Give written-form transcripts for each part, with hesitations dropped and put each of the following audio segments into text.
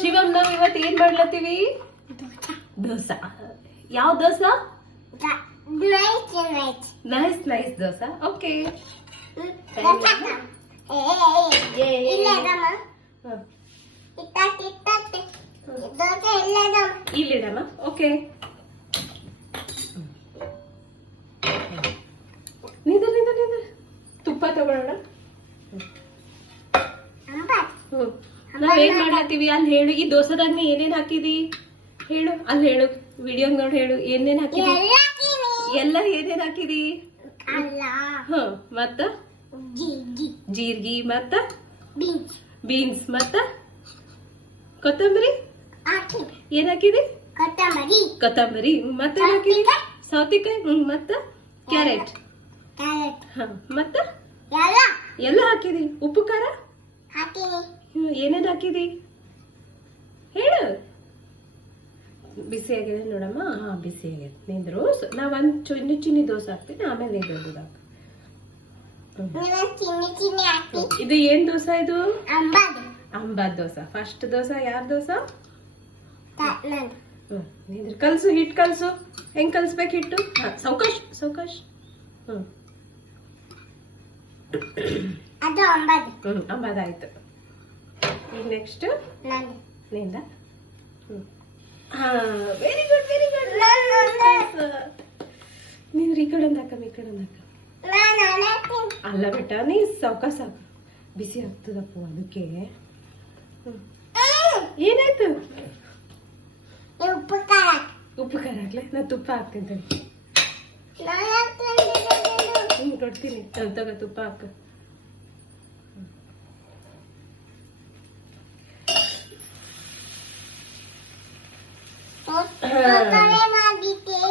ಶಿವಮ್ ನಾವ್ ಇವತ್ತು ಏನ್ ಮಾಡ್ಲತ್ತೀವಿ? ದೋಸಾ. ಯಾವ dosa? Nice nice dosa. Okay. ಇಲ್ಲಿಡಮ್ಮ. ಓಕೆ. ನಿಂದ ತುಪ್ಪ ತಗೊಳ್ಳೋಣ. ನಾವ್ ಏನ್ ಮಾಡ್ಲತ್ತೀವಿ ಅಲ್ಲಿ ಹೇಳು. ಈ ದೋಸೆದಾಗ ನೀ ಏನೇನ್ ಹಾಕಿದಿ ಹೇಳು. ಅಲ್ಲಿ ಹೇಳು, ವಿಡಿಯೋ ನೋಡಿ ಹೇಳು. ಏನೇನ್ ಹಾಕಿದಿ? ಎಲ್ಲ ಏನೇನ್ ಹಾಕಿದಿ? ಮತ್ತ ಜೀರ್ಗಿ, ಮತ್ತ ಬೀನ್ಸ್, ಮತ್ತ ಕೊತ್ತಂಬರಿ. ಏನ್ ಹಾಕಿದಿ? ಕೊತ್ತಂಬರಿ. ಮತ್ತೆ ಹಾಕಿದಿ? ಸೌತೆಕಾಯಿ. ಮತ್ತ ಕ್ಯಾರೆಟ್. ಮತ್ತ ಎಲ್ಲ ಹಾಕಿದಿ? ಉಪ್ಪು ಖಾರ ಏನೇನ್ ಹಾಕಿದಿ ಹೇಳು. ಬಿಸಿ ಆಗಿದೆ ನೋಡಮ್ಮ. ಹಾ, ಬಿಸಿ ಆಗಿದೆ. ನಿಂದ್ರು. ನಾ ಒಂದ್ ಚಿನ್ನಿ ದೋಸೆ ಹಾಕ್ತೀನಿ, ಆಮೇಲೆ ನಿಂದ್ರದು ಹಾಕ. ಇದು ಏನ್ ದೋಸೆ? ಇದು ಅಂಬಾದ್ ದೋಸೆ. ಫಸ್ಟ್ ದೋಸೆ ಯಾರ ದೋಸೆ? ನಿಂದ್ರು. ಕಲ್ಸು, ಹಿಟ್ಟು ಕಲ್ಸು. ಹೆಂಗ್ ಕಲ್ಸ್ಬೇಕು ಹಿಟ್ಟು? ಸೌಕಾಶ್ ಸೌಕಾಶ್. ಅಂಬಾದ್ ಆಯ್ತು. ಈಗ ನೆಕ್ಸ್ಟ್ ನಿಂದ. ಹಾ, ವೆರಿ ಗುಡ್ ವೆರಿ ಗುಡ್. ನಿಂದ್ರ. ಈ ಕಡೆ ಒಂದು ಹಾಕಮ್ಮ, ಈ ಕಡೆ ಒಂದು ಹಾಕ. ಅಲ್ಲ ಬೇಟ, ನೀ ಸಾಕು ಬಿಸಿ ಆಗ್ತದಪ್ಪ ಅದಕ್ಕೆ. ಏನಾಯ್ತು? ಉಪ್ಪು ಖಾರ ಹಾಕ್ಲೆ? ನಾ ತುಪ್ಪ ಹಾಕ್ತೀನಿ. ಕೊಡ್ತೀನಿ ತಗ, ತುಪ್ಪ ಹಾಕ.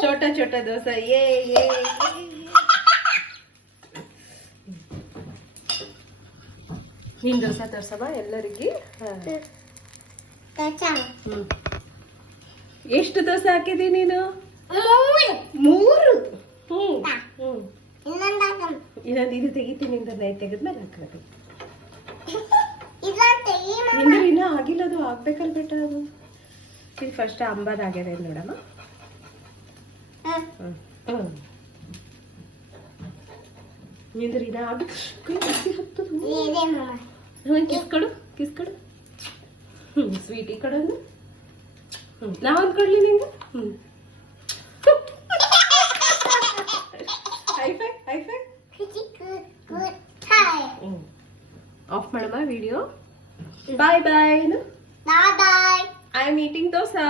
छोटा छोटा डोसा. ये ನಿನ್ ದೋಸೆ ತೋರ್ಸಮ್ಮ ಎಲ್ಲರಿಗೆ. ಎಷ್ಟು ದೋಸೆ ಹಾಕಿದಿ ನೀನು? 3. ಇನ್ನೊಂದು ಇದು ತೆಗಿತೀನಿ. ತೆಗೆದ್ಮೇಲೆ ಹಾಕೋದು. ಇನ್ನೂ ಆಗಿಲ್ಲ, ಅದು ಆಗ್ಬೇಕಲ್ ಬೇಟ. ಅದು ಇದು ಫಸ್ಟ್ ಅಂಬಾದ್ ಆಗ್ಯದ ನೋಡಮ್ಮ. ನಿಂದ್ರ. ಇದ ಆಗ ಬಿಸಿ ಹತ್ತದ. ಕಿಸ್ಕೊಡು ಕಿಸ್ಕೊಡು. ಸ್ವೀಟ್ ಈ ಕಡೆ ಒಂದು. ನಾವೊಂದು ಕೊಡ್ಲಿ ನಿಂಗೆ. High five high five. ಆಫ್ ಮಾಡಮ್ಮ video. Bye bye. I am eating dosa.